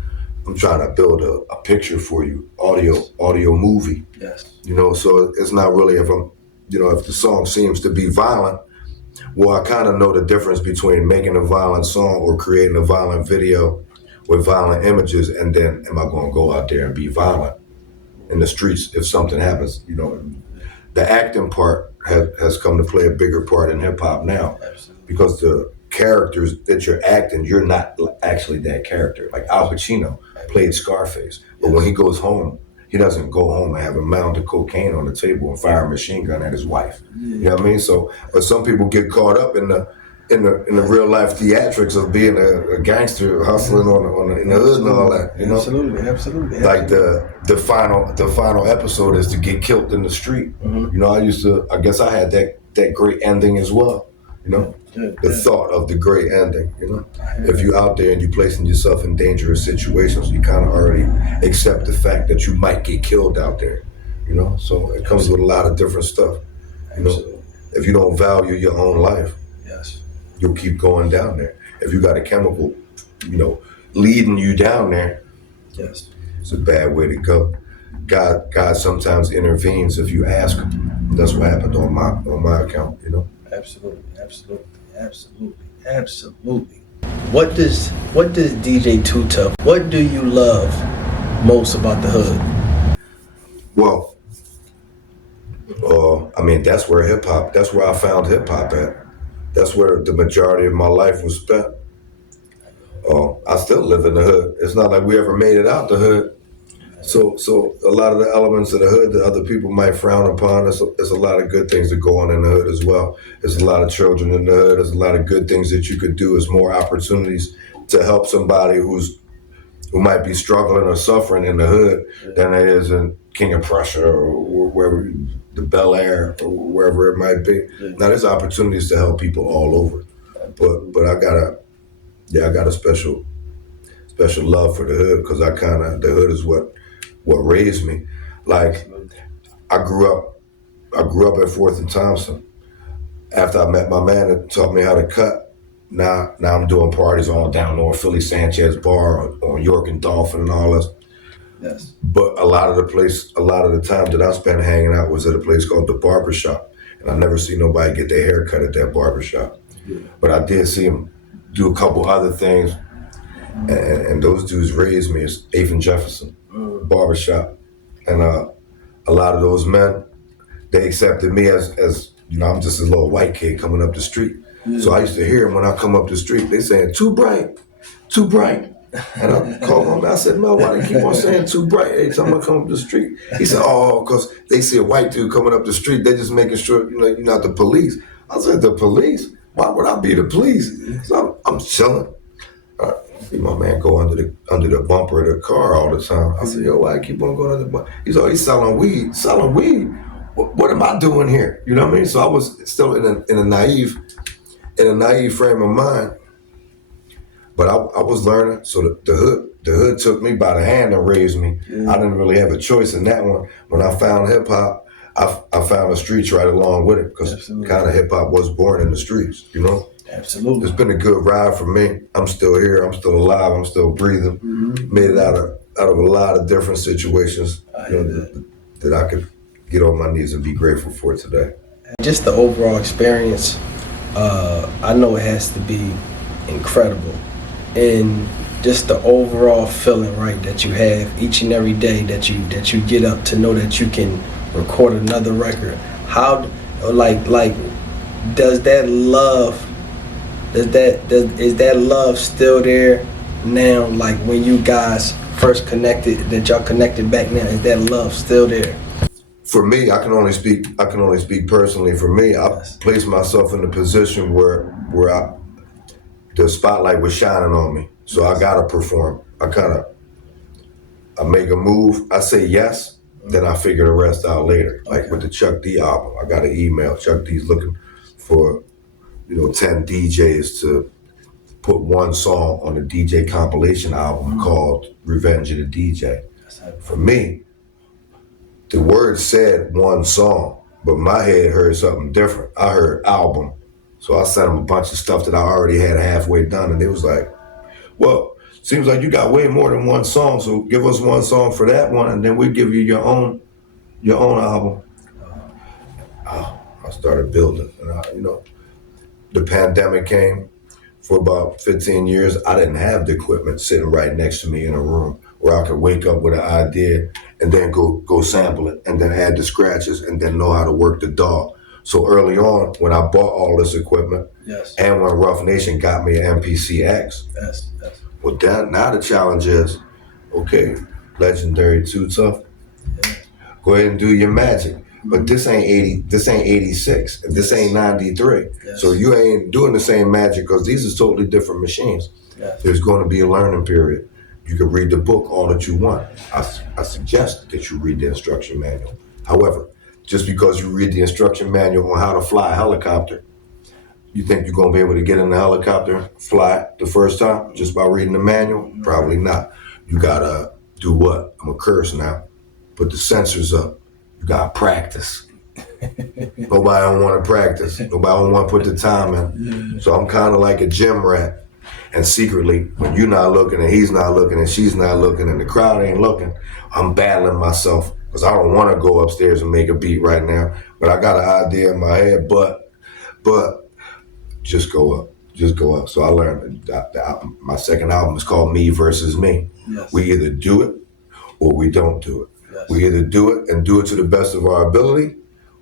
build a picture for you, audio movie. Yes. You know, so it's not really if the song seems to be violent, well, I kind of know the difference between making a violent song or creating a violent video with violent images, and then am I going to go out there and be violent in the streets if something happens? You know, the acting part has come to play a bigger part in hip hop now. Absolutely. Because the characters that you're acting, you're not actually that character. Like Al Pacino played Scarface, but when he goes home, he doesn't go home and have a mound of cocaine on the table and fire a machine gun at his wife. You know what I mean? So, but some people get caught up in the real life theatrics of being a gangster hustling in the hood and all that. You know? Absolutely. Like the final episode is to get killed in the street. You know, I guess I had that great ending as well. You know, the thought of the great ending. You know, if you out there and you placing yourself in dangerous situations, you kind of already accept the fact that you might get killed out there. You know, so it comes with a lot of different stuff. You know, if you don't value your own life, you'll keep going down there. If you got a chemical, you know, leading you down there, it's a bad way to go. God sometimes intervenes if you ask him. That's what happened on my account. You know. Absolutely. What does DJ Tuff? What do you love most about the hood? Well, I mean, that's where I found hip hop at. That's where the majority of my life was spent. I still live in the hood. It's not like we ever made it out the hood. So a lot of the elements of the hood that other people might frown upon, there's a lot of good things that go on in the hood as well. There's a lot of children in the hood. There's a lot of good things that you could do. There's more opportunities to help somebody who might be struggling or suffering in the hood than there is in King of Prussia or wherever, the Bel-Air or wherever it might be. Now there's opportunities to help people all over, but I got a special love for the hood because the hood is what raised me. Like I grew up at 4th and Thompson. After I met my man that taught me how to cut, now I'm doing parties all down North Philly Sanchez Bar on York and Dolphin and all this. Yes. But a lot of the time that I spent hanging out was at a place called the Barbershop, and I never see nobody get their hair cut at that barbershop. But I did see him do a couple other things, and those dudes raised me. It's 8th and Jefferson Barbershop, and a lot of those men, they accepted me as you know, I'm just a little white kid coming up the street. So I used to hear them when I come up the street. They saying too bright. And I called him. I said, no, why they keep on saying too bright every time I come up the street? He said, oh, because they see a white dude coming up the street. They're just making sure, you know, you're not the police. I said, the police? Why would I be the police? So I'm chilling. I see my man go under the bumper of the car all the time. I said, yo, why I keep on going under the bumper? He's always selling weed. Selling weed? What am I doing here? You know what I mean? So I was still in a naive frame of mind. But I was learning, so the hood took me by the hand and raised me. I didn't really have a choice in that one. When I found hip hop, I found the streets right along with it because kind of hip hop was born in the streets, you know? Absolutely. It's been a good ride for me. I'm still here. I'm still alive. I'm still breathing. Made it out of a lot of different situations that I could get on my knees and be grateful for today. Just the overall experience I know it has to be incredible. And just the overall feeling, right, that you have each and every day that you get up to know that you can record another record. How, like, does that love, is that love still there now? Like when you guys first connected, that y'all connected back now, is that love still there? For me, I can only speak personally. For me, I Yes. placed myself in a position where the spotlight was shining on me. So I gotta perform. I make a move, I say yes, then I figure the rest out later. Like with the Chuck D album, I got an email. Chuck D's looking for 10 DJs to put one song on a DJ compilation album called Revenge of the DJ. For me, the word said one song, but my head heard something different. I heard album. So I sent them a bunch of stuff that I already had halfway done, and it was like, well, seems like you got way more than one song, so give us one song for that one, and then we'll give you your own album. I started building, and the pandemic came. For about 15 years, I didn't have the equipment sitting right next to me in a room where I could wake up with an idea and then go sample it and then add the scratches and then know how to work the DAW. So early on, when I bought all this equipment, Yes. and when Rough Nation got me an MPC-X, Yes. well, now the challenge is, okay, legendary Too Tough, go ahead and do your magic. But this ain't 86, and this ain't 93. Yes. So you ain't doing the same magic because these are totally different machines. Yes. There's going to be a learning period. You can read the book all that you want. I suggest that you read the instruction manual. However, just because you read the instruction manual on how to fly a helicopter, you think you're going to be able to get in the helicopter, fly the first time just by reading the manual? Probably not. You got to do what? I'm a curse now. Put the sensors up. You got to practice. Nobody don't want to practice. Nobody don't want to put the time in. So I'm kind of like a gym rat. And secretly, when you're not looking and he's not looking and she's not looking and the crowd ain't looking, I'm battling myself because I don't want to go upstairs and make a beat right now. But I got an idea in my head, but just go up. Just go up. So I learned my second album is called Me Versus Me. Yes. We either do it or we don't do it. Yes. We either do it and do it to the best of our ability,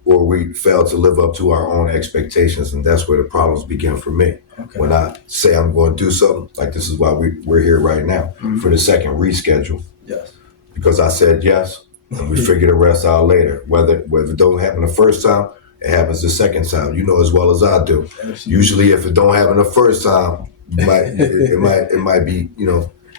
or we fail to live up to our own expectations, and that's where the problems begin for me. Okay. When I say I'm going to do something, like this is why we're here right now, for the second reschedule. Yes. Because I said yes, and we figure the rest out later. Whether it don't happen the first time, it happens the second time. You know as well as I do. Absolutely. Usually, if it don't happen the first time, it might be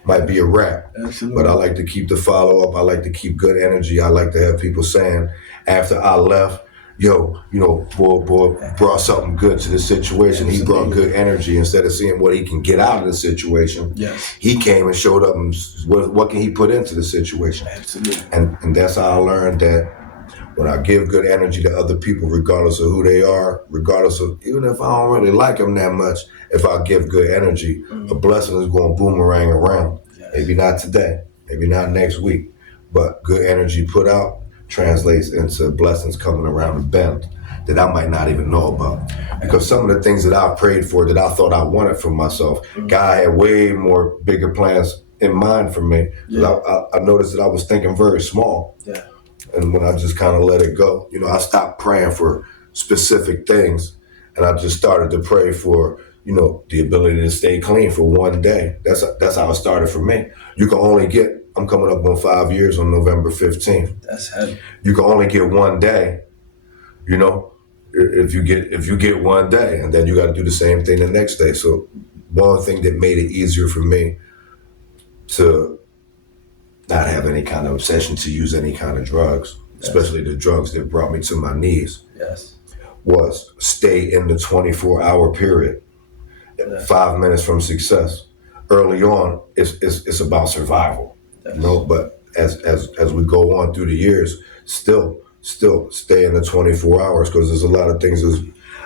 might be a wrap. Absolutely. But I like to keep the follow up. I like to keep good energy. I like to have people saying after I left, boy brought something good to the situation. Absolutely. He brought good energy instead of seeing what he can get out of the situation. Yes. He came and showed up and what can he put into the situation. Absolutely. And that's how I learned that when I give good energy to other people, regardless of who they are, regardless of, even if I don't really like them that much, if I give good energy, a blessing is going to boomerang around. Yes. Maybe not today, maybe not next week, but good energy put out translates into blessings coming around the bend that I might not even know about. Because some of the things that I prayed for that I thought I wanted for myself, God had way more bigger plans in mind for me. Yeah. I noticed that I was thinking very small. Yeah. And when I just kind of let it go, I stopped praying for specific things, and I just started to pray for, the ability to stay clean for one day. That's how it started for me. You can only get, I'm coming up on 5 years on November 15th. That's heavy. You can only get one day, if you get one day, and then you got to do the same thing the next day. So one thing that made it easier for me to not have any kind of obsession to use any kind of drugs, yes, especially the drugs that brought me to my knees, yes, was stay in the 24-hour period, yes, 5 minutes from success. Early on, it's about survival, yes, but as we go on through the years, still stay in the 24 hours, because there's a lot of things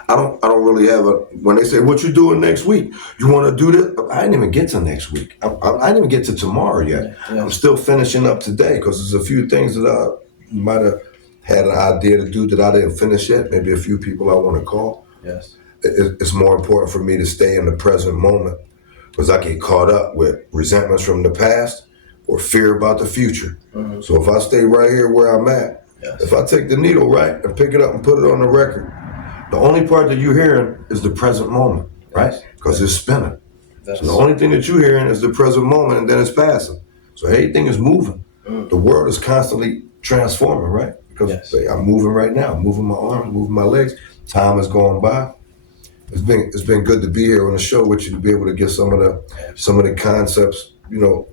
I don't really have when they say, what you doing next week? You want to do this? I didn't even get to next week. I didn't even get to tomorrow yet. Yeah. I'm still finishing up today because there's a few things that I might have had an idea to do that I didn't finish yet. Maybe a few people I want to call. Yes. it's more important for me to stay in the present moment because I get caught up with resentments from the past or fear about the future. Mhm. So if I stay right here where I'm at, Yes. if I take the needle right and pick it up and put it on the record, the only part that you're hearing is the present moment, right? Because it's spinning. Yes. So the only thing that you're hearing is the present moment, and then it's passing. So everything is moving. The world is constantly transforming, right? Because Yes. I'm moving right now, I'm moving my arms, moving my legs. Time is going by. It's been good to be here on the show with you to be able to get some of the concepts,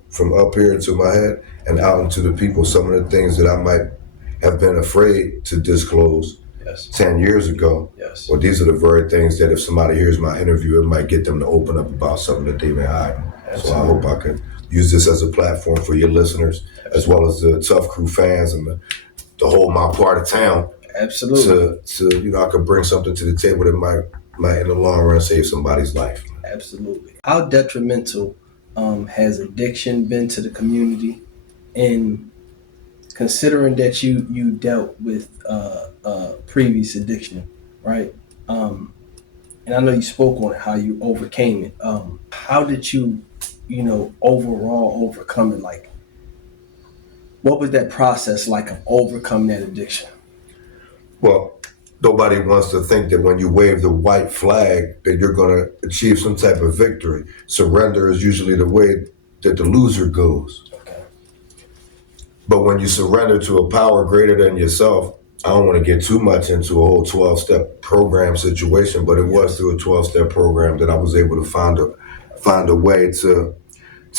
from up here to my head and out into the people. Some of the things that I might have been afraid to disclose Yes. 10 years ago. Yes. Well, these are the very things that if somebody hears my interview, it might get them to open up about something that they've been hiding. So I hope I can use this as a platform for your listeners, as well as the Tuff Crew fans and the whole my part of town. Absolutely. To I could bring something to the table that might in the long run save somebody's life. Absolutely. How detrimental has addiction been to the community? And considering that you dealt with previous addiction, right? And I know you spoke on it, how you overcame it. How did you, overall overcome it? Like, what was that process like of overcoming that addiction? Well, nobody wants to think that when you wave the white flag that you're going to achieve some type of victory. Surrender is usually the way that the loser goes. Okay. But when you surrender to a power greater than yourself, I don't want to get too much into a whole 12-step program situation, but it was through a 12-step program that I was able to find a way to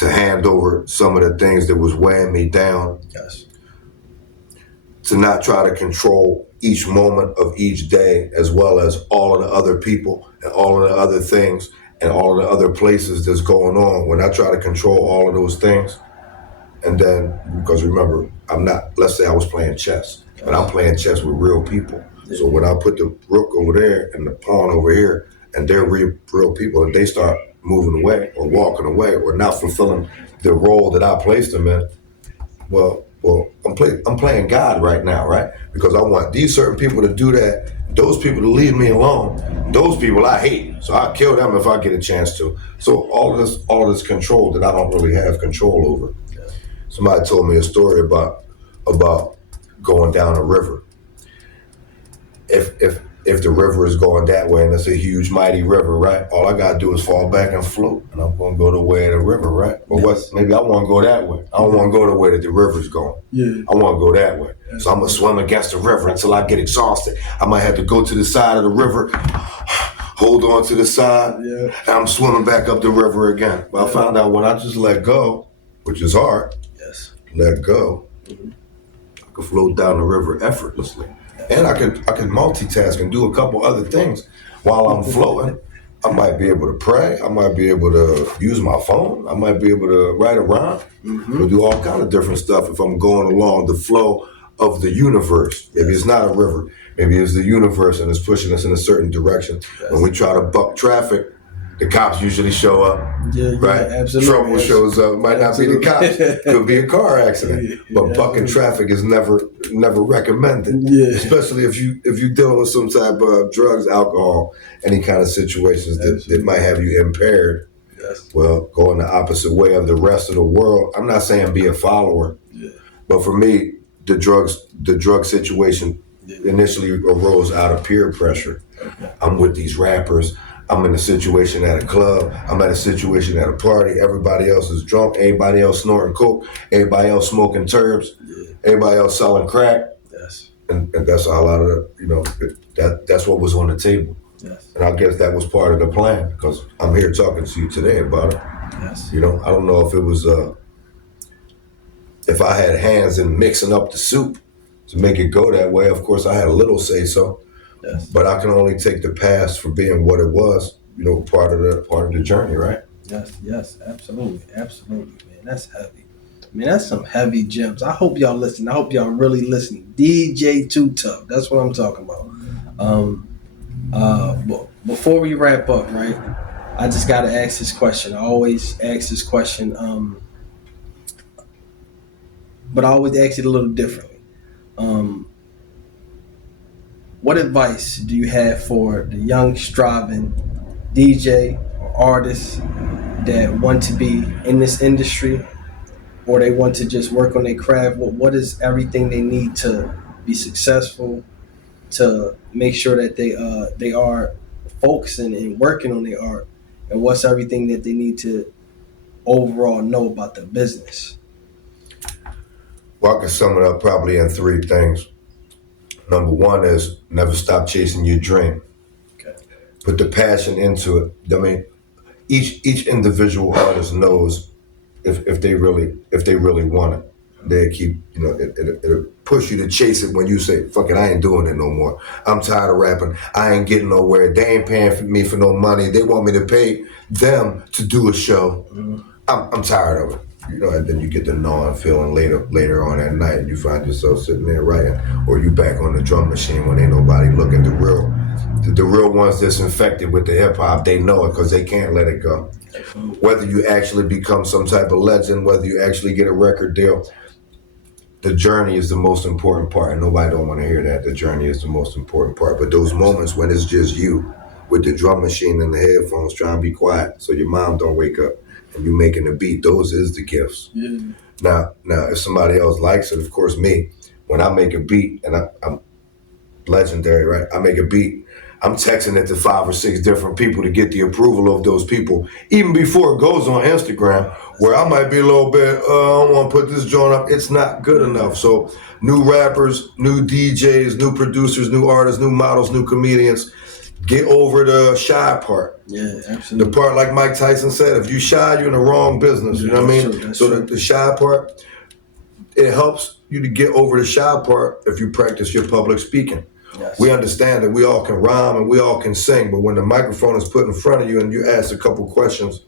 hand over some of the things that was weighing me down. Yes. To not try to control each moment of each day, as well as all of the other people and all of the other things and all of the other places that's going on. When I try to control all of those things, and then, because remember, let's say I was playing chess, but I'm playing chess with real people. So when I put the rook over there and the pawn over here, and they're real people, and they start moving away or walking away or not fulfilling the role that I placed them in, well, I'm playing God right now, right? Because I want these certain people to do that, those people to leave me alone. Those people I hate, so I kill them if I get a chance to. So all of this control that I don't really have control over. Somebody told me a story about going down a river. If the river is going that way and it's a huge, mighty river, right? All I gotta do is fall back and float, and I'm gonna go the way of the river, right? But maybe I want to go that way. I don't want to go the way that the river's going. Yeah. I want to go that way. So I'm gonna swim against the river until I get exhausted. I might have to go to the side of the river, hold on to the side, and I'm swimming back up the river again. But I found out when I just let go, which is hard, let go, I could float down the river effortlessly. And I could multitask and do a couple other things while I'm floating. I might be able to pray. I might be able to use my phone. I might be able to write a rhyme. Or do all kind of different stuff if I'm going along the flow of the universe. Maybe it's not a river. Maybe it's the universe and it's pushing us in a certain direction. When we try to buck traffic, the cops usually show up, right? Absolutely. Trouble shows up. Might not be the cops. Could be a car accident. But bucking traffic is never recommended. Yeah. Especially if you dealing with some type of drugs, alcohol, any kind of situations that might have you impaired. Yes. Well, going the opposite way of the rest of the world. I'm not saying be a follower, but for me, the drug situation initially arose out of peer pressure. Okay. I'm with these rappers. I'm in a situation at a club. I'm at a situation at a party. Everybody else is drunk. Everybody else snorting coke. Everybody else smoking turbs. Everybody else selling crack. Yes. And that's a lot of that's what was on the table. Yes. And I guess that was part of the plan because I'm here talking to you today about it. Yes. I don't know if it was if I had hands in mixing up the soup to make it go that way. Of course, I had a little say so. Yes. But I can only take the past for being what it was, part of the journey, right? Yes, absolutely, man. That's heavy. That's some heavy gems. I hope y'all listen. I hope y'all really listen. DJ Too Tough. That's what I'm talking about. But before we wrap up, right? I just gotta ask this question. I always ask this question, but I always ask it a little differently. what advice do you have for the young striving DJ or artist that want to be in this industry, or they want to just work on their craft? What is everything they need to be successful, to make sure that they are focusing and working on their art, and what's everything that they need to overall know about the business? Well, I can sum it up probably in three things. Number one is never stop chasing your dream. Okay. Put the passion into it. I mean, each individual artist knows if they really want it. They keep, it'll push you to chase it when you say, fuck it, I ain't doing it no more. I'm tired of rapping. I ain't getting nowhere. They ain't paying for me for no money. They want me to pay them to do a show. Mm-hmm. I'm tired of it. And then you get the gnawing feeling later on at night, and you find yourself sitting there writing, or you back on the drum machine when ain't nobody looking. The real ones that's infected with the hip hop, they know it because they can't let it go. Whether you actually become some type of legend, whether you actually get a record deal, the journey is the most important part, and nobody don't want to hear that. The journey is the most important part. But those moments when it's just you with the drum machine and the headphones trying to be quiet so your mom don't wake up and you making the beat, those is the gifts. Yeah. Now, if somebody else likes it, of course, me, when I make a beat, and I'm legendary, right? I make a beat, I'm texting it to 5 or 6 different people to get the approval of those people, even before it goes on Instagram, where I might be a little bit, I don't want to put this joint up. It's not good enough. So new rappers, new DJs, new producers, new artists, new models, new comedians, get over the shy part. Yeah, absolutely. The part, like Mike Tyson said, if you shy, you're in the wrong business. You know what I mean? So the shy part, it helps you to get over the shy part if you practice your public speaking. Yes. We understand that we all can rhyme and we all can sing, but when the microphone is put in front of you and you ask a couple questions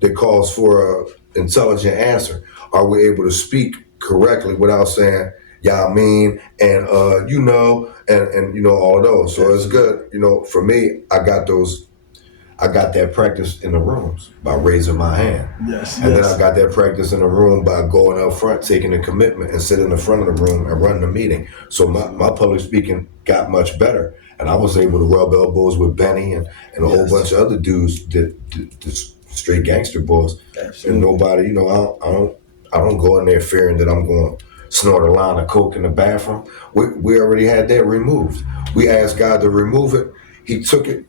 that calls for an intelligent answer, are we able to speak correctly without saying, yeah, I mean, and and all of those. So it's good. For me, I got that practice in the rooms by raising my hand. Yes. And then I got that practice in the room by going up front, taking a commitment and sitting in the front of the room and running the meeting. So my public speaking got much better. And I was able to rub elbows with Benny and a whole bunch of other dudes that straight gangster boys. Absolutely. And nobody, I don't go in there fearing that I'm going to snort a line of coke in the bathroom. We already had that removed. We asked God to remove it. He took it.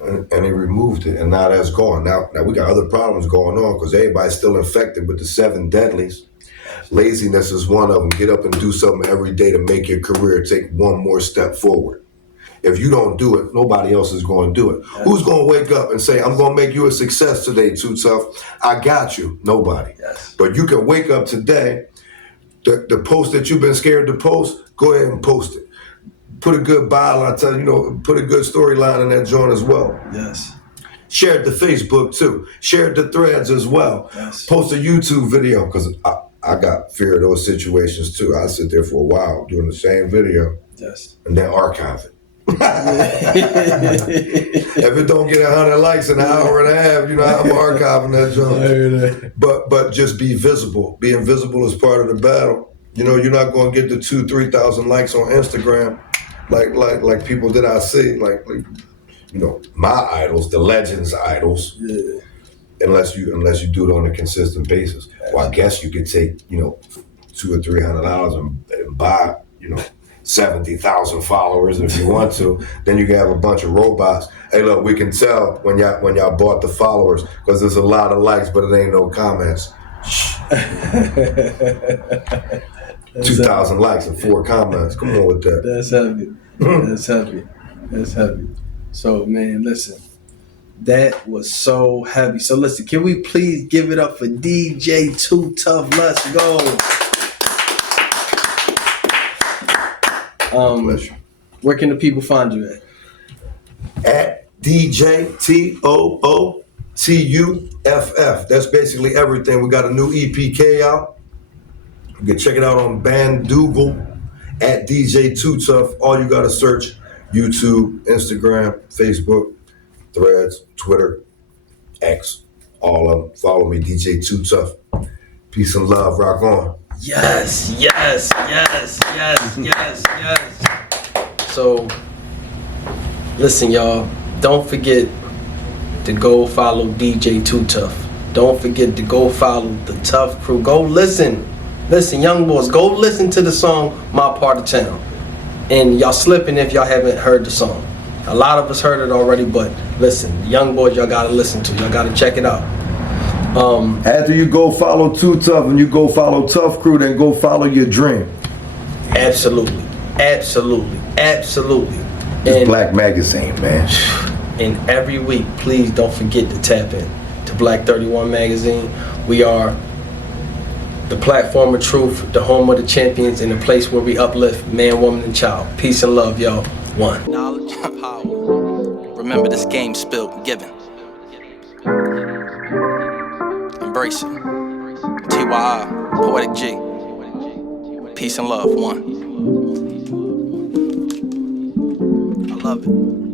And he removed it, and now that's gone. Now we got other problems going on because everybody's still infected with the 7 deadlies. Laziness is one of them. Get up and do something every day to make your career take one more step forward. If you don't do it, nobody else is going to do it. Yes. Who's going to wake up and say, I'm going to make you a success today, Too Tough? I got you. Nobody. Yes. But you can wake up today, the post that you've been scared to post, go ahead and post it. Put a good byline, put a good storyline in that joint as well. Yes. Share it to Facebook too. Share it to Threads as well. Yes. Post a YouTube video, because I got fear of those situations too. I sit there for a while doing the same video. Yes. And then archive it. If it don't get 100 likes in an hour and a half, I'm archiving that joint. But just be visible. Being visible is part of the battle. You're not going to get the 2,000-3,000 likes on Instagram. Like people that I see, like my idols, the legends' idols. Yeah. Unless you do it on a consistent basis. Well, I guess you could take $200 or $300 and buy 70,000 followers if you want to. Then you can have a bunch of robots. Hey, look, we can tell when y'all bought the followers because there's a lot of likes, but it ain't no comments. 2,000 likes and 4 comments. Come on with that. That's heavy. That's heavy. So, man, listen. That was so heavy. So, listen, can we please give it up for DJ Too Tough? Let's go. Pleasure. Where can the people find you at? At DJ TOOTUFF. That's basically everything. We got a new EPK out. You can check it out on Bandoogle at DJ Too Tough. All you got to search YouTube, Instagram, Facebook, Threads, Twitter, X, all of them. Follow me, DJ Too Tough. Peace and love. Rock on. Yes. So Listen, y'all, don't forget to go follow DJ Tuff. Don't forget to go follow the Tuff crew. Go listen. Listen, young boys, go listen to the song My Part of Town. And y'all slipping if y'all haven't heard the song. A lot of us heard it already, but listen, young boys, y'all gotta listen to. Y'all gotta check it out. After you go follow Too Tough and you go follow Tuff Crew, then go follow your dream. Absolutely. Absolutely. Absolutely. It's Black Magazine, man. And every week, please don't forget to tap in to Black 31 Magazine. We are the platform of truth, the home of the champions, and the place where we uplift man, woman, and child. Peace and love, y'all. One. Knowledge and power. Remember this game spilled, given. Embrace it. T.Y.I, Poetic G. Peace and love, one. I love it.